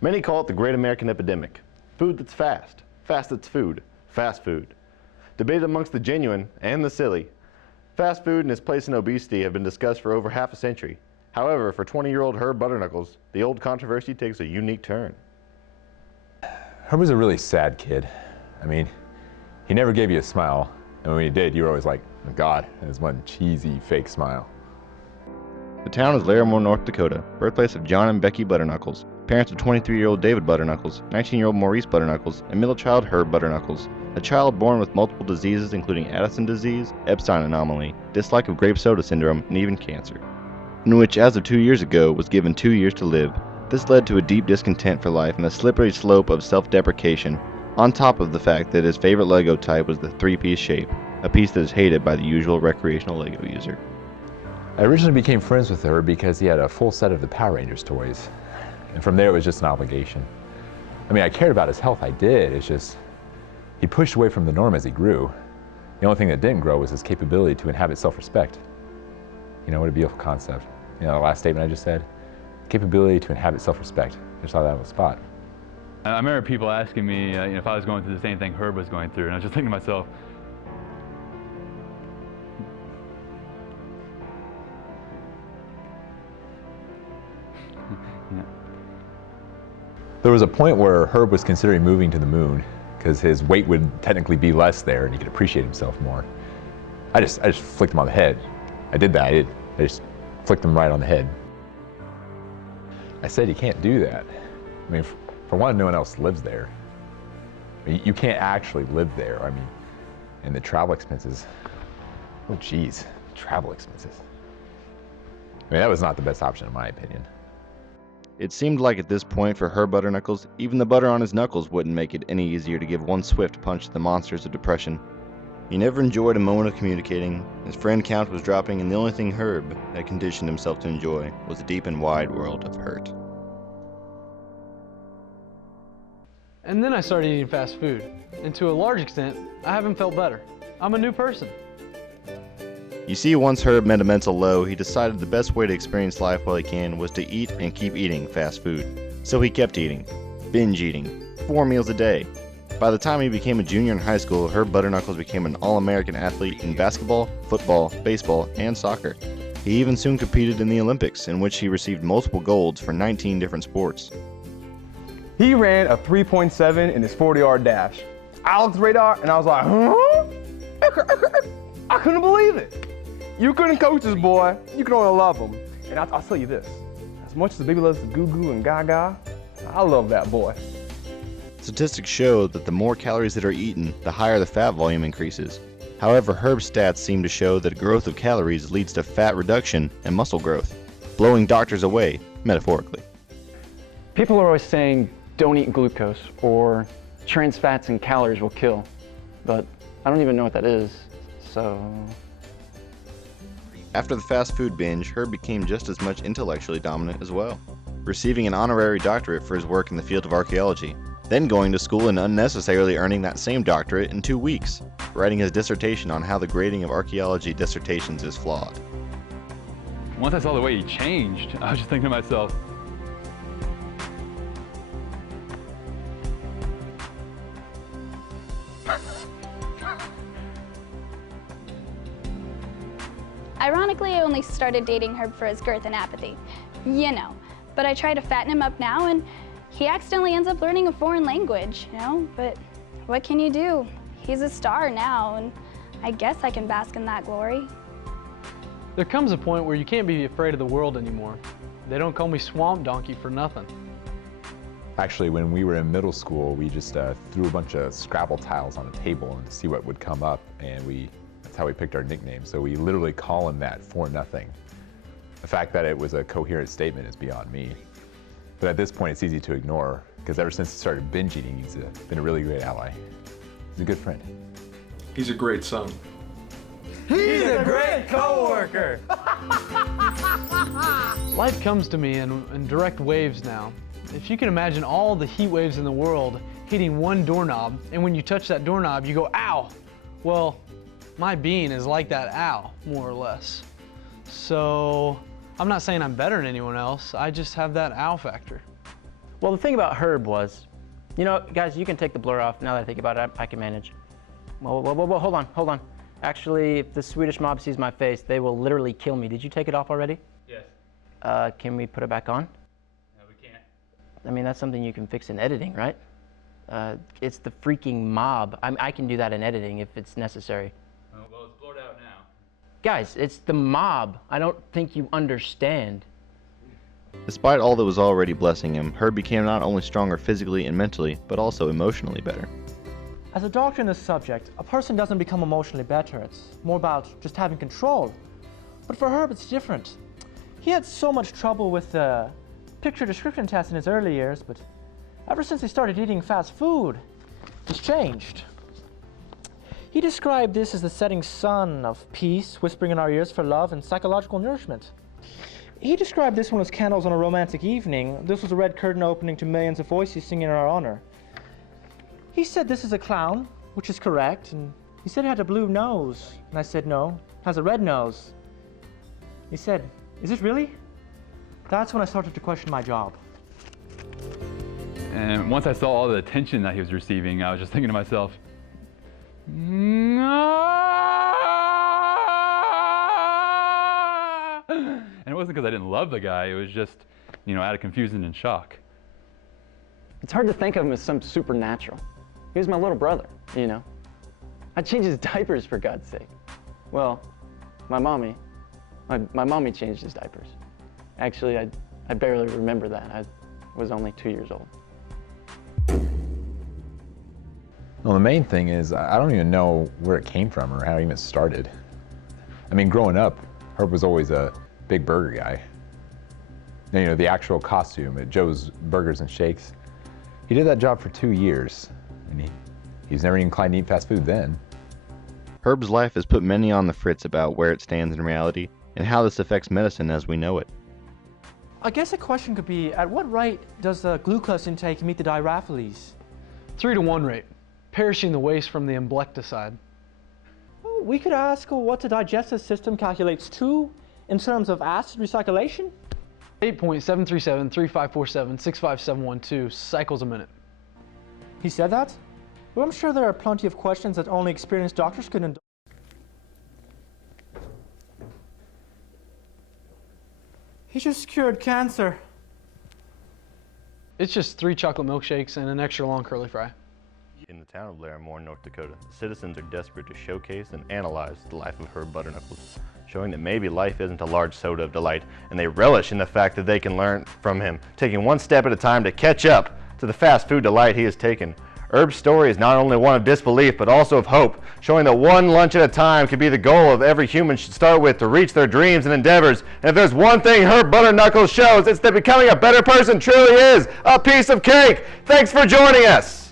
Many call it the Great American Epidemic. Food that's fast, fast that's food, fast food. Debated amongst the genuine and the silly, fast food and its place in obesity have been discussed for over half a century. However, for 20-year-old Herb Butterknuckles, the old controversy takes a unique turn. Herb was a really sad kid. I mean, he never gave you a smile, and when he did, you were always like, oh God, and his one cheesy fake smile. The town is Larimore, North Dakota, birthplace of John and Becky Butterknuckles, parents of 23-year-old David Butterknuckles, 19-year-old Maurice Butterknuckles, and middle child Herb Butterknuckles, a child born with multiple diseases including Addison disease, Epstein anomaly, dislike of grape soda syndrome, and even cancer, in which as of 2 years ago was given 2 years to live. This led to a deep discontent for life and a slippery slope of self-deprecation, on top of the fact that his favorite Lego type was the three-piece shape, a piece that is hated by the usual recreational Lego user. I originally became friends with her because he had a full set of the Power Rangers toys. And from there, it was just an obligation. I mean, I cared about his health, I did. It's just, he pushed away from the norm as he grew. The only thing that didn't grow was his capability to inhabit self-respect. You know, what a beautiful concept. You know, the last statement I just said, capability to inhabit self-respect. I just saw that on the spot. I remember people asking me if I was going through the same thing Herb was going through, and I was just thinking to myself, yeah. There was a point where Herb was considering moving to the moon because his weight would technically be less there and he could appreciate himself more. I just flicked him on the head. I did that. I just flicked him right on the head. I said, you can't do that. I mean, for one, no one else lives there. I mean, you can't actually live there. I mean, and the travel expenses. Oh, geez, travel expenses. I mean, that was not the best option in my opinion. It seemed like at this point for Herb Butterknuckles, even the butter on his knuckles wouldn't make it any easier to give one swift punch to the monsters of depression. He never enjoyed a moment of communicating, his friend count was dropping, and the only thing Herb had conditioned himself to enjoy was the deep and wide world of hurt. And then I started eating fast food, and to a large extent, I haven't felt better. I'm a new person. You see, once Herb met a mental low, he decided the best way to experience life while he can was to eat and keep eating fast food. So he kept eating, binge eating, 4 meals a day. By the time he became a junior in high school, Herb Butterknuckles became an all-American athlete in basketball, football, baseball, and soccer. He even soon competed in the Olympics, in which he received multiple golds for 19 different sports. He ran a 3.7 in his 40-yard dash. I looked at the radar and I was like, huh? I couldn't believe it. You couldn't coach this boy, you can only love him. And I'll tell you this, as much as the baby loves the goo-goo and gaga, I love that boy. Statistics show that the more calories that are eaten, the higher the fat volume increases. However, Herb's stats seem to show that growth of calories leads to fat reduction and muscle growth, blowing doctors away, metaphorically. People are always saying, don't eat glucose, or trans fats and calories will kill. But I don't even know what that is, so... After the fast food binge, Herb became just as much intellectually dominant as well, receiving an honorary doctorate for his work in the field of archaeology, then going to school and unnecessarily earning that same doctorate in 2 weeks, writing his dissertation on how the grading of archaeology dissertations is flawed. Once I saw the way he changed, I was just thinking to myself, Ironically, I only started dating Herb for his girth and apathy. You know. But I try to fatten him up now, and he accidentally ends up learning a foreign language, you know? But what can you do? He's a star now, and I guess I can bask in that glory. There comes a point where you can't be afraid of the world anymore. They don't call me Swamp Donkey for nothing. Actually, when we were in middle school, we just threw a bunch of Scrabble tiles on a table and to see what would come up, and that's how we picked our nickname. So we literally call him that for nothing. The fact that it was a coherent statement is beyond me. But at this point, it's easy to ignore, because ever since he started binge eating, he's been a really great ally. He's a good friend. He's a great son. He's a great coworker. Life comes to me in direct waves now. If you can imagine all the heat waves in the world hitting one doorknob, and when you touch that doorknob, you go, ow. Well, my being is like that ow, more or less. So, I'm not saying I'm better than anyone else, I just have that ow factor. Well, the thing about Herb was, you know, guys, you can take the blur off. Now that I think about it, I can manage. Whoa, hold on. Actually, if the Swedish mob sees my face, they will literally kill me. Did you take it off already? Yes. Can we put it back on? No, we can't. I mean, that's something you can fix in editing, right? It's the freaking mob. I can do that in editing if it's necessary. Well, it's blurred out now. Guys, it's the mob. I don't think you understand. Despite all that was already blessing him, Herb became not only stronger physically and mentally, but also emotionally better. As a doctor in this subject, a person doesn't become emotionally better. It's more about just having control. But for Herb, it's different. He had so much trouble with the picture description test in his early years, but ever since he started eating fast food, he's changed. He described this as the setting sun of peace, whispering in our ears for love and psychological nourishment. He described this one as candles on a romantic evening. This was a red curtain opening to millions of voices singing in our honor. He said this is a clown, which is correct, and he said it had a blue nose. And I said, no, it has a red nose. He said, is it really? That's when I started to question my job. And once I saw all the attention that he was receiving, I was just thinking to myself, and it wasn't because I didn't love the guy, it was just, you know, out of confusion and shock. It's hard to think of him as some supernatural. He was my little brother, you know. I'd change his diapers for God's sake. Well, my mommy changed his diapers. Actually, I barely remember that. I was only 2 years old. Well, the main thing is I don't even know where it came from or how it even started. I mean, growing up, Herb was always a big burger guy. You know, the actual costume at Joe's Burgers and Shakes. He did that job for 2 years, and he was never inclined to eat fast food then. Herb's life has put many on the fritz about where it stands in reality and how this affects medicine as we know it. I guess a question could be, at what rate does the glucose intake meet the diaphyles? 3-to-1 rate, perishing the waste from the umblecticide. Well, we could ask what the digestive system calculates to in terms of acid recyclation. 8.737-3547-65712 cycles a minute. He said that? Well, I'm sure there are plenty of questions that only experienced doctors could indulge. He just cured cancer. It's just 3 chocolate milkshakes and an extra long curly fry. In the town of Larimore, North Dakota, the citizens are desperate to showcase and analyze the life of Herb Butterknuckles, showing that maybe life isn't a large soda of delight, and they relish in the fact that they can learn from him, taking one step at a time to catch up to the fast food delight he has taken. Herb's story is not only one of disbelief, but also of hope, showing that one lunch at a time could be the goal of every human should start with to reach their dreams and endeavors. And if there's one thing Herb Butterknuckles shows, it's that becoming a better person truly is a piece of cake. Thanks for joining us.